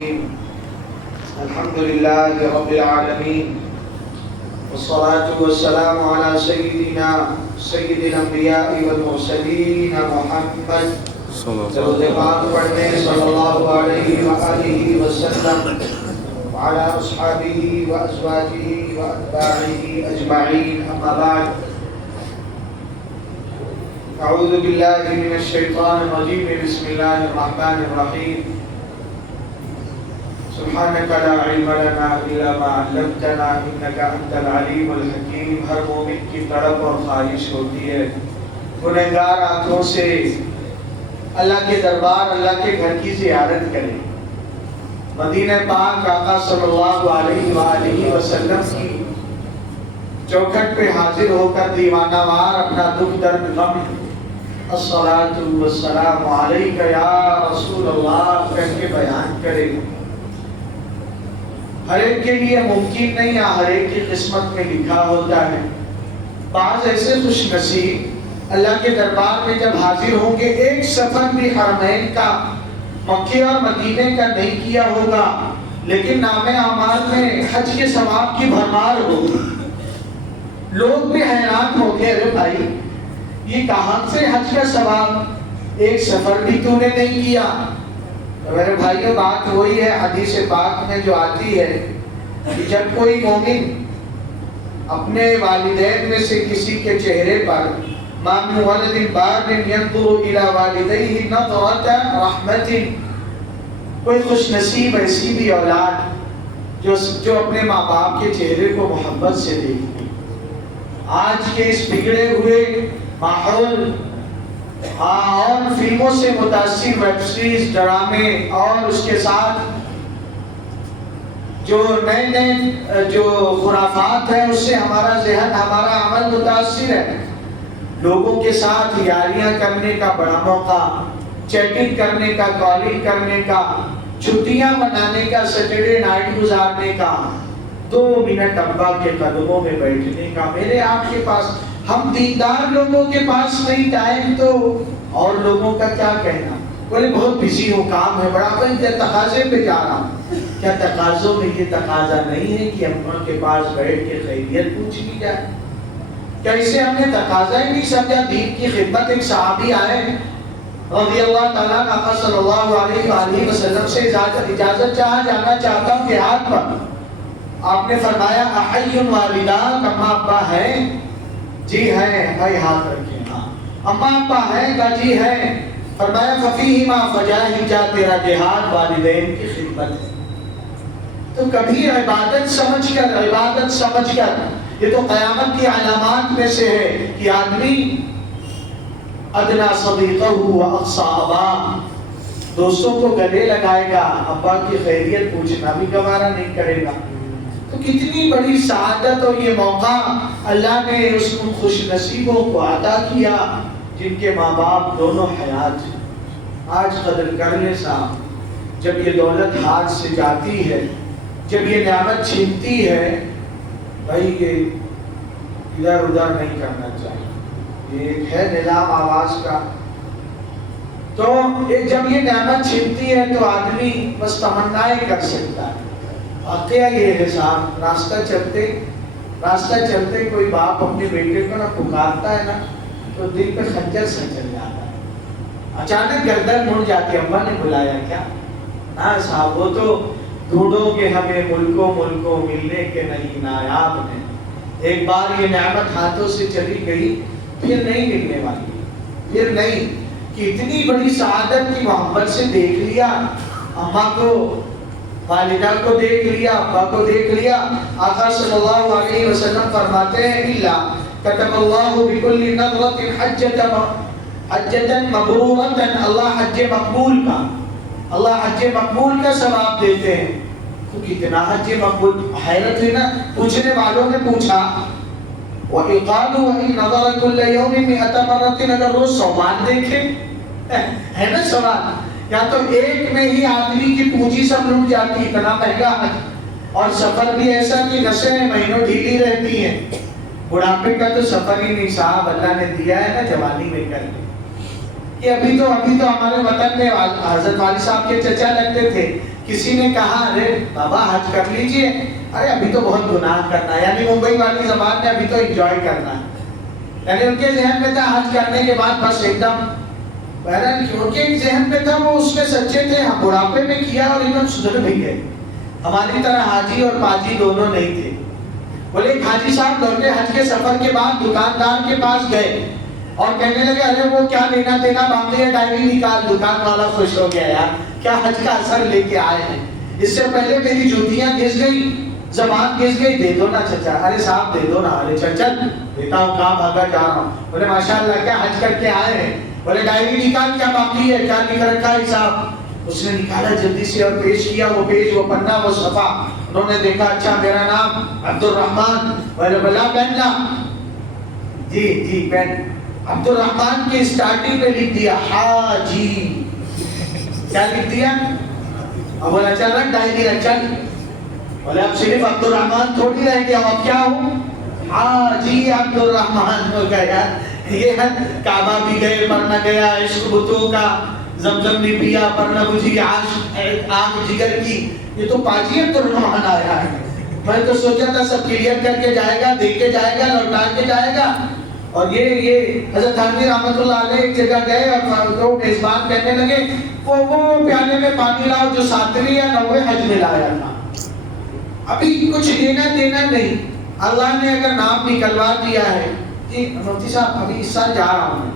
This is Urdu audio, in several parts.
الحمد لله رب العالمين والصلاة والسلام على سيد الأنبياء والمرسلين محمد درود پاک پڑھنے صلی اللہ علیہ وآلہ وسلم وعلى أصحابه وأزواجه وأتباعه أجمعين أما بعد أعوذ بالله من الشيطان الرجيم بسم الله الرحمن الرحيم سبحانك لا علم لنا إلا ما علمتنا إنك أنت العليم الحكيم. ہر مومن کی تڑپ اور خواہش ہوتی ہے گنہگار آنکھوں سے اللہ کے دربار اللہ کے گھر کی زیارت کرے. مدینہ پاک آقا صلی اللہ علیہ وآلہ وسلم کی چوکھٹ پہ حاضر ہو کر دیوانہ وار اپنا دکھ درد غم الصلاۃ والسلام علیک یا رسول اللہ کہہ کے بیان کرے. ہر ایک کے لیے ممکن نہیں ہے، ہر ایک کی قسمت میں لکھا ہوتا ہے. بعض ایسے خوش نصیب اللہ کے دربار میں جب حاضر ہوں گے ایک سفر بھی حرمین کا مکے اور مدینے کا نہیں کیا ہوگا لیکن نام اعمال میں حج کے ثواب کی بھرمار ہوگی. لوگ بھی حیران ہو گئے، ارے بھائی یہ کہاں سے حج کا ثواب، ایک سفر بھی تو نے نہیں کیا. میرے بھائیوں بات وہی ہے حدیث پاک میں جو آتی ہے کہ جب کوئی مومن اپنے والدین میں سے کسی کے چہرے پر ما من ولد بار ينظر الى والديه نظرة رحمة، کوئی خوش نصیب ایسی بھی اولاد جو اپنے ماں باپ کے چہرے کو محبت سے دیکھتی. آج کے اس بگڑے ہوئے ماحول اور فلموں سے متاثر ویب سیریز، ڈرامے اور اس کے ساتھ جو نئے جو خرافات ہیں اس سے ہمارا ذہن ہمارا عمل متاثر ہے. لوگوں کے ساتھ یاریاں کرنے کا بڑا موقع، چیٹنگ کرنے کا، کالنگ کرنے کا، چھٹیاں منانے کا، سیٹرڈے نائٹ گزارنے کا، 2 منٹ ابا کے قدموں میں بیٹھنے کا. میرے آپ کے پاس، ہم دیندار لوگوں کے پاس نہیں ٹائم تو اور لوگوں کا کیا کہنا. بولے بہت بزی ہو، کام ہے بڑا، کیا تقاضے پہ جا رہا ہوں. کیا تقاضوں میں یہ تقاضا نہیں ہے کہ اماں کے پاس بیٹھ کے خیریت پوچھ لی جائے؟ کیا اسے ہم نے تقاضا ہی نہیں سمجھا؟ دین کی خدمت. ایک صحابی آئے رضی اللہ تعالیٰ آقا صلی اللہ علیہ وآلہ وسلم سے اجازت جانا چاہتا ہوں جہاد پر. آپ نے فرمایا احی والداک، اماں ابا ہیں؟ جی ہیں. بھائی ہاتھ رکھیں. ہاں اماں ابا ہیں؟ کہا جی ہیں. فرمایا ففیہما فجاہد، تیرا جہاد والدین کی خدمت ہے. تو کبھی عبادت سمجھ کر یہ تو قیامت کی علامات میں سے ہے کہ آدمی ادنا صدیقہ و اقصی ابا، دوستوں کو گلے لگائے گا، ابا کی خیریت پوچھنا بھی گوارا نہیں کرے گا. تو کتنی بڑی سعادت اور یہ موقع اللہ نے اس خوش نصیبوں کو عطا کیا جن کے ماں باپ دونوں حیات ہیں. آج قدر کر لے صاحب، جب یہ دولت ہاتھ سے جاتی ہے، جب یہ نعمت چھینتی ہے، بھائی یہ ادھر ادھر نہیں کرنا چاہیے. یہ ایک ہے نظام آواز کا. تو جب یہ نعمت چھینتی ہے تو آدمی بس تمنائیں کر سکتا ہے. واقعہ یہ ہے صاحب، راستہ چلتے کوئی باپ اپنے بیٹے کو نہ پکارتا ہے نا تو دل پہ خنجر سے چل جاتا ہے. اچانک گردن مڑ جاتی، اماں نے بلایا کیا؟ ہاں صاحب وہ تو ڈھونڈو گے ہمیں ملکوں ملنے کے نہیں نایاب ہیں. ایک بار یہ نعمت ہاتھوں سے چلی گئی پھر نہیں ملنے والی، پھر نہیں. کہ اتنی بڑی سعادت کی محبت سے دیکھ لیا، اماں کو، والدہ کو دیکھ لیا، ابا کو دیکھ لیا. آقا صلی اللہ علیہ وسلم فرماتے ہیں الا كتب اللہ بكل نظرة حجة مبرورة، اللہ حج مقبول کا ثواب دیتے ہیں. تو کتنا حج مقبول، حیرت ہے نا. پوچھنے والوں نے پوچھا وَإِقَالُ وَإِن نَظَرَ كُلَّ يَوْمٍ 100 مرة، اگر روز 100 بار دیکھے ہے نا سوال. یا تو ایک میں ہی آدمی کی پونجی سب لٹ جاتی، اتنا مہنگا حج، اور سفر بھی ایسا کہ نسیں مہینوں ڈھیلی رہتی ہیں. بڑھاپے کا تو سفر ہی نہیں صاحب، اللہ نے دیا ہے نا جوانی میں کر کے. کہ ابھی تو ہمارے وطن میں حضرت والد صاحب کے چچا لگتے تھے کسی نے کہا ارے بابا حج کر لیجئے، ارے ابھی تو بہت گناہ کرنا ہے، یعنی ممبئی والی زبان میں ابھی تو انجوائے کرنا ہے، یعنی ان کے ذہن میں تھا حج کرنے کے بعد بس ایک دم، بہرحال کیونکہ ذہن میں تھا وہ اس میں سچے تھے، ہم بڑھاپے میں کیا اور ایک دم سدھر بھی گئے، ہماری طرح حاجی اور پاجی دونوں نہیں تھے۔ بولے ایک حاجی صاحب لوٹے حج کے سفر کے بعد دکاندار کے پاس گئے اور کہنے لگے ارے وہ کیا لینا دینا باقی ہے، ڈائری نکال۔ دکان والا خوش ہو گیا، یار کیا حج کا اثر لے کے آئے ہیں، اس سے پہلے میری جوتیاں گھس گئی، زبان گھس گئی، دے دو نا چچا۔ ارے صاحب دے دو نا، ارے چل چل دیتا ہوں، کہاں بھاگا جا رہا ہوں۔ بولے ماشاءاللہ کیا حج کر کے آئے ہیں؟ بولے ڈائری نکال، کیا باقی ہے، کیا لکھ رکھا ہے صاحب؟ اس نے نکالا جلدی سے اور پیش کیا، وہ پیج، وہ پنہ، وہ صفحہ۔ انہوں نے دیکھا اچھا میرا نام عبد الرحمن، بولے بلا پین لا، جی جی پین۔ عبد الرحمن کی اسٹارٹنگ پہ لکھ دیا حاجی، کیا لکھ دیا؟ اب بولا چل رکھ ڈائری رکھ چل۔ بولے اب صرف عبد الرحمن تھوڑی رہ گیا، اب کیا ہوں؟ حاجی عبد الرحمن ہو گیا۔ یہ ہے کعبہ بھی گئے پر نہ گیا عشق بتوں کا، زمزم بھی پیا پر نہ بجھی آگ جگر کی۔ یہ تو پاجی عبد الرحمن آیا ہے، میں تو سوچا تھا سب کلیئر کر کے جائے گا، دے کے جائے گا، لوٹا کے جائے گا۔ اور یہ حضرت تھانوی رحمۃ اللہ علیہ ایک جگہ گئے اور دو میزبان کہنے لگے وہ پیالے میں پانی لاؤ جو 7ویں یا 9ویں حج میں لایا تھا، ابھی کچھ لینا دینا نہیں، اللہ نے اگر نام نکلوا دیا ہے، جی مفتی صاحب ابھی اس سال جا رہا ہوں،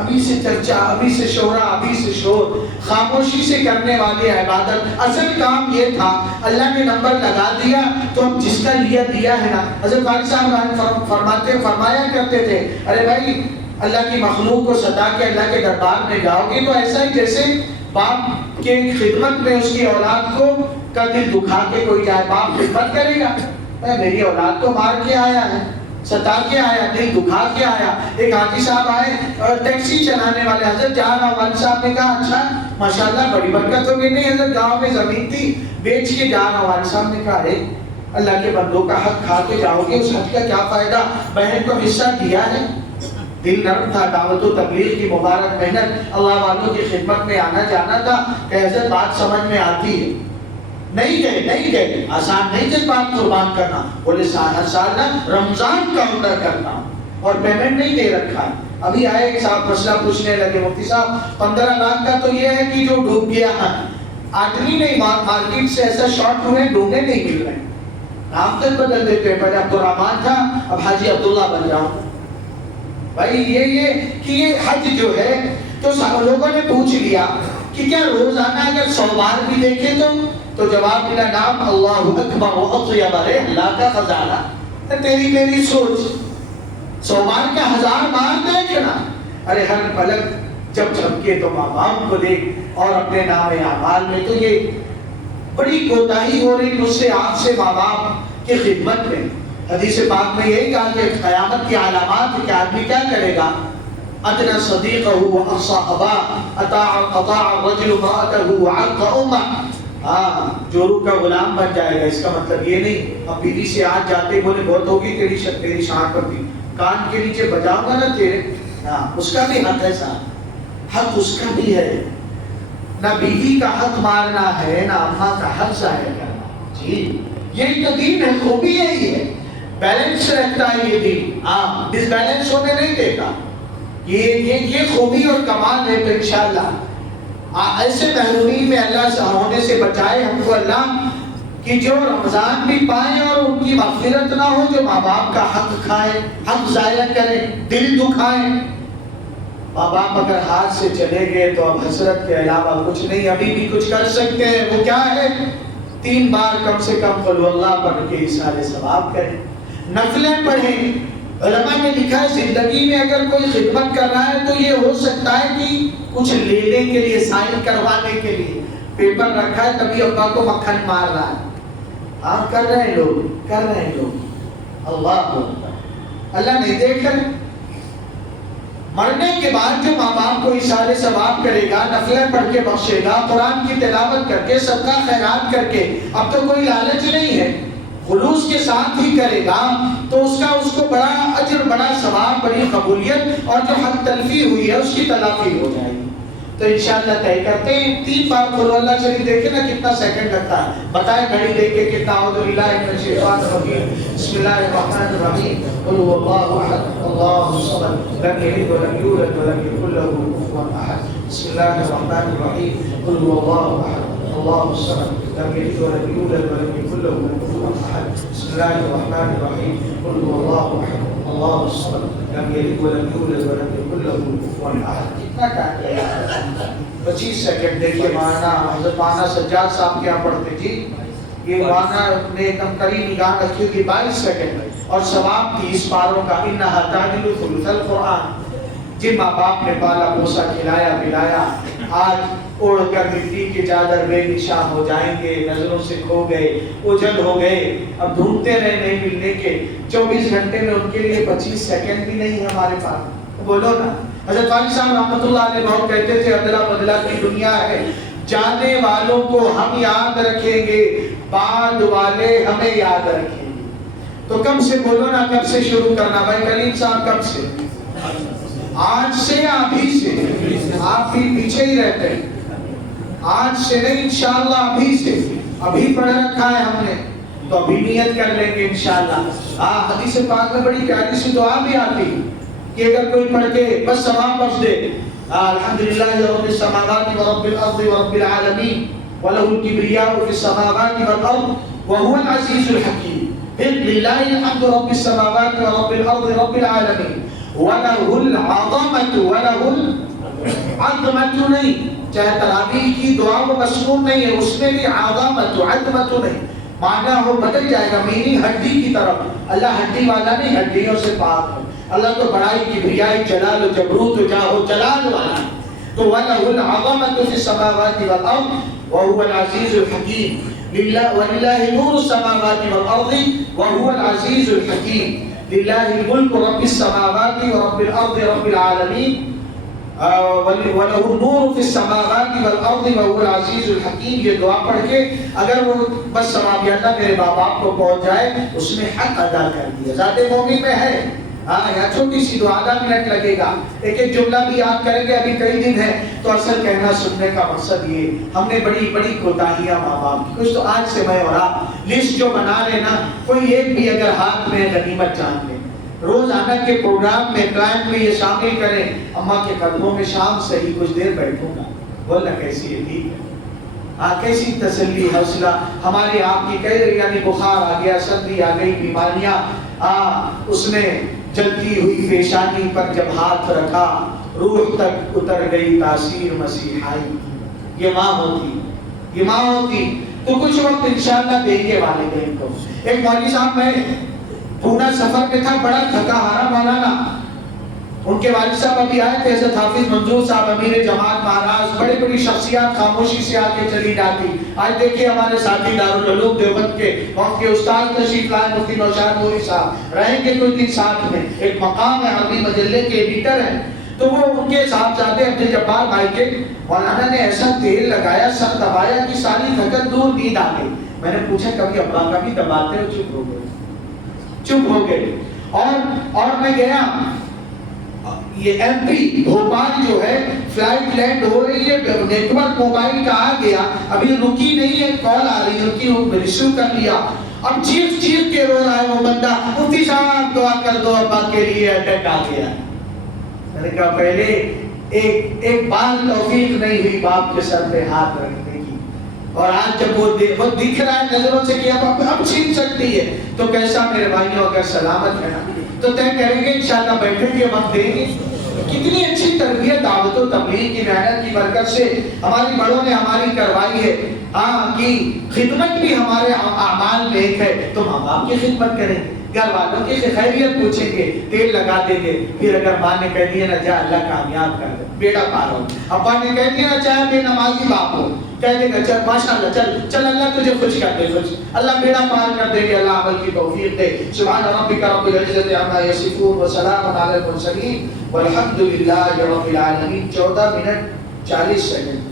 ابھی سے چرچا، ابھی سے شہرا، ابھی سے شور، خاموشی سے کرنے والی عبادت۔ اصل کام یہ تھا اللہ نے نمبر لگا دیا تو اب جس کا لیا دیا ہے نا۔ حضرت والد صاحب فرمایا کرتے تھے ارے بھائی اللہ کی مخلوق کو ستا کے اللہ کے دربار میں جاؤ گے تو ایسا ہی جیسے باپ کے خدمت میں اس کی اولاد کو کا دل دکھا کے کوئی جائے، باپ خدمت کرے گا، میری اولاد کو مار کے آیا ہے، ستا کے آیا، دل دکھا کے آیا۔ ایک حاجی صاحب آئے ٹیکسی چلانے والے، حضرت جا رہا ہوں، والد صاحب نے کہا اچھا ماشاءاللہ بڑی برکت ہو گئی، نہیں حضرت گاؤں میں زمین تھی بیچ کے جا رہا ہوں۔ والد صاحب نے کہا ارے اللہ کے بندوں کا حق کھا کے جاؤ گے، اس حق کا کیا فائدہ، بہن کو حصہ دیا ہے۔ دل نرم تھا، دعوت و تبلیغ کی مبارک محنت، اللہ والوں کی خدمت میں آنا جانا تھا کہ حضرت بات سمجھ میں آتی ہے، نہیں گئے، آسان نہیں تھے بات قربان کرنا۔ بولے ہر سال نا رمضان کا عمرہ کرتا ہوں اور پیمنٹ نہیں دے رکھا ہے۔ ابھی آئے ایک صاحب مسئلہ پوچھنے لگے مفتی صاحب 15 لاکھ کا تو یہ ہے کہ جو ڈوب گیا ہے، آدمی نہیں، مارکیٹ سے ایسا شارٹ ہوئے ڈوبے نہیں مل رہے، نام تک بدل دیتے، پہلے عبد الرحمن تھا اب حاجی عبداللہ بن جاؤں۔ بھائی یہ کہ یہ حج جو ہے تو لوگوں نے پوچھ لیا کہ کیا روزانہ اگر 100 بار بھی دیکھیں تو جواب ملا نام اللہ اکبر و اطیب اللہ کا خزانہ۔ تیری میری سوچ 100 بار کا 1000 بار دیکھنا، ارے ہر پلک جب جھپکے تو ماں باپ کو دیکھ اور اپنے نام اعمال میں، تو یہ بڑی کوتاہی ہو رہی مجھ سے آپ سے ماں باپ کی خدمت میں۔ حدیث پاک میں یہی کہا کہ قیامت کی علامات کہ آدمی کیا کرے گا، ادنى صديقه واقصى اباه اطاع الرجل امراته وعق امه۔ جورو کا غلام بن جائے گا، اس کا مطلب یہ نہیں اب بیوی سے آج جاتے بولے بہت ہوگی تیری شان پر بھی کان کے نیچے بجاؤں گا نا تیرے، اس کا بھی حق ہے صاحب، حق اس کا بھی ہے، نہ بیوی کا حق مارنا ہے نہ اماں کا حق ظاہر کرنا۔ جی یہی تو دین ہے، خوبی یہی ہے، بیلنس رہتا ہے یہ دین، ڈس بیلنس ہونے نہیں دیتا، یہ خوبی اور کمال ہے۔ تو انشاءاللہ ایسے محرومی میں اللہ سے ہونے سے بچائے ہم کو اللہ، کہ جو رمضان بھی پائیں اور ان کی مغفرت نہ ہو، جو ماں باپ کا حق کھائیں، حق ضائع کریں، دل دکھائیں۔ ماں باپ اگر ہاتھ سے چلے گئے تو اب حسرت کے علاوہ کچھ نہیں، ابھی بھی کچھ کر سکتے ہیں، وہ کیا ہے 3 بار کم سے کم قل اللہ پڑھ کے اشارے ثواب کریں، نفلیں پڑھیں۔ علماء نے لکھا ہے زندگی میں اگر کوئی خدمت کر رہا ہے تو یہ ہو سکتا ہے کہ کچھ لینے کے لیے، سائن کروانے کے لیے پیپر رکھا ہے، تبھی ابا کو مکھن مار رہا ہے۔ ہاں کر رہے ہیں لوگ، اللہ نہیں دیکھ رہے۔ مرنے کے بعد جو ماں باپ کو اشارے ثواب کرے گا، نفلیں پڑھ کے بخشے گا، قرآن کی تلاوت کر کے، صدقہ خیرات کر کے، اب تو کوئی لالچ نہیں ہے، خلوص کے ساتھ ہی کرے گا تو اس کو بڑا اجر، بڑا ثواب، بڑی قبولیت، اور جو حق تلفی ہوئی ہے اس کی تلافی ہو جائے گی۔ تو انشاءاللہ طے کرتے ہیں 3 بار قل اللہ شریف دیکھیں نا کتنا سیکنڈ لگتا ہے، بتائیں گھڑی دیکھ کے کتنا. اعوذ باللہ من الشیطان الرجیم بسم اللہ الرحمن الرحیم قل هو اللہ احد اللہ الصمد لم یلد ولم یولد ولم یکن له کفوا احد. بسم اللہ الرحمن الرحیم قل هو اللہ احد اللہ الصمد لم یلد ولم یولد ولم یکن له کفوا احد. بسم اللہ الرحمن الرحیم قل هو اللہ احد اللہ الصمد لم یلد ولم یولد ولم یکن له کفوا احد. کتنا ٹائم لگا؟ 25 سیکنڈ. دیکھیے مانا حضرت مانا سجاد صاحب کیا پڑھتے جی، یہ مانا نے ایک دم قریب نگاہ رکھی ہوگی 22 سیکنڈ اور ثواب 30 پاروں کا. انہا تعدل ثلث القرآن. جن ماں باپ نے پالا پوسا کھلایا پلایا آج اڑ کر مٹی کی چادر بے نشاں ہو جائیں گے، نظروں سے کھو گئے اجل ہو گئے. اب ڈھونڈتے رہے نہیں ملنے کے. 24 گھنٹے میں ان کے لیے 25 سیکنڈ بھی نہیں ہے ہمارے پاس. بولو نا. حضرت والد صاحب رحمۃ اللہ علیہ بہت کہتے تھے ادلا بدلا کی دنیا ہے، جانے والوں کو ہم یاد رکھیں گے، بعد والے ہمیں یاد رکھیں گے. تو کب سے بولو نا، کب سے شروع کرنا بھائی کلیم صاحب؟ کب سے؟ آج سے یا ابھی سے؟ آپ بھی پیچھے ہی رہتے ہیں. آج سے نہیں انشاءاللہ ابھی سے. ابھی پڑھ رکھا ہے ہم نے تو ابھی نیت کر لیں گے انشاءاللہ. حدیث پاک میں بڑی پیاری سی دعا بھی آتی کہ اگر کوئی پڑھ کے بس ثواب بخش دے، الحمدللہ رب السماوات ورب الارض ورب العالمین وله الكبریاء فی السماوات والارض وهو العزیز الحکیم. للہ الحمد رب السماوات ورب الارض رب العالمین وله العظمۃ وله العظمۃ. نہیں، چاہے تراویح کی دعا وہ مسنون نہیں ہے، اس میں بھی عظمت عظمت نہیں معنی ہو بدل جائے گا. میننگ ہڈی کی طرف. اللہ ہڈی والا نہیں، ہڈیوں سے پاک ہے. اللہ تو بڑائی کبریائی جلال و جبروت و جاہ و جلال والا. تو وَلَهُ الْعَظَمَةُ فِي السَّمَاوَاتِ وَالْأَرْضِ وَهُوَ الْعَزِيزُ الْحَكِيمُ. وَلِلَّهِ نُورُ السَّمَاوَاتِ وَالْأَرْضِ وَهُوَ الْعَزِيزُ الْحَكِيمُ. لِلَّهِ الْمُلْكُ رَبِّ السَّمَاوَاتِ وَرَبِّ الْأَرْضِ رَبِّ الْعَالَمِينَ وَلَهُ النُّورُ فِي السَّمَاوَاتِ وَالْأَرْضِ وَهُوَ الْعَزِيزُ الْحَكِيمُ. یہ دعا پڑھ کے اگر وہ بس ثواب یا اللہ میرے باپ باپ کو پہنچ جائے، اس نے حق ادا کر دیا. ذات مومن میں ہے. یا چھوٹی سی دعا، آدھا منٹ لگے گا. ایک ایک جملہ بھی یاد کریں گے. ابھی کئی دن ہے تو اصل کہنا سننے کا مقصد یہ، ہم نے بڑی بڑی کوتاہیاں ماں باپ کی. کچھ تو آج سے میں اور آپ لسٹ جو بنا رہے نا، کوئی ایک بھی اگر ہاتھ میں غنیمت جان لے. روزانہ کے پروگرام میں کلائنٹ میں یہ شامل کریں، اماں کے قدموں میں شام سے ہی کچھ دیر بیٹھوں گا. بولنا کیسی ہے؟ ٹھیک ہے. کیسی تسلی حوصلہ ہماری آپ کی. کئی یعنی بخار آ گیا، سردی آ گئی، بیماریاں. اس نے جلتی ہوئی پیشانی پر جب ہاتھ رکھا، روح تک اتر گئی تاثیر مسیحائی. یہ ماں ہوتی، یہ ماں ہوتی تو کچھ وقت انشاءاللہ دیں گے والدین کو. ایک مولوی صاحب میں پونا سفر پہ تھا، بڑا تھکا ہارا مولانا. ان کے والد صاحب ابھی آئے تھے، حضرت حافظ منظور صاحب امیر جماعت مہاراج. بڑی بڑی شخصیات خاموشی سے آ کے چلی جاتی. آج دیکھیے ہمارے ساتھی دارالعلوم دیوبند کے وقت کے استاد تشریف لائے مفتی نوشاد نوری صاحب، رہیں گے کوئی دن ساتھ میں. ایک مقام ہے، عربی مجلے کے ایڈیٹر ہیں. تو وہ ان کے صاحبزادے عبد الجبار بھائی کے مولانا نے ایسا تیل لگایا، سر دبایا کہ ساری تھکن دور، نیند آ گئی. میں نے پوچھا کبھی ابا کا بھی دباتے ہو؟ چپ ہو گئے، چپ ہو گئے. اور میں گیا یہ ایم پی بھوپال جو ہے، فلائٹ لینڈ ہو رہی ہے، نیٹ ورک موبائل کا آ گیا، ابھی رکی نہیں ہے، کال آ رہی ہے ان کی، ریسیو کر لیا. اب چیخ چیخ کے رو رہا ہے وہ بندہ، مفتی صاحب دعا کر دو ابا کے لیے، اٹیک آ گیا. میں نے کہا پہلے ایک بار توفیق نہیں ہوئی باپ کے سر پہ ہاتھ رکھنے کی، اور آج جب وہ دکھ رہا ہے نظروں سے کہ اب چھین سکتی ہے، تو کیسا میرے بھائیوں اگر سلامت ہے نا تو طے کریں گے انشاءاللہ، بیٹھیں گے وقت دیں گے. کتنی اچھی تربیت دعوت و تبلیغ کی محنت کی برکت سے ہماری بڑوں نے ہماری کروائی ہے. کہ خدمت بھی ہمارے اعمال میں ایک ہے، تو ماں باپ کی خدمت کریں، گھر والوں کی خیریت پوچھیں گے، تیل لگا دیں گے. پھر اگر ماں نے کہہ دیا نا جا اللہ کامیاب کر دے، بیٹا پار ہو. ابا نے کہہ دیا نا چاہے بے نمازی باپ ہو، کہہ دے گا چل ماشاءاللہ، چل اللہ تجھے خوش کر دے، خوش اللہ بیڑا پار کر دے گا. اللہ عمل کی توفیق دے. سبحان ربک رب العزت عما یصفون وسلام علی المرسلین والحمد للہ رب العالمین. 14 منٹ 40 سیکنڈ.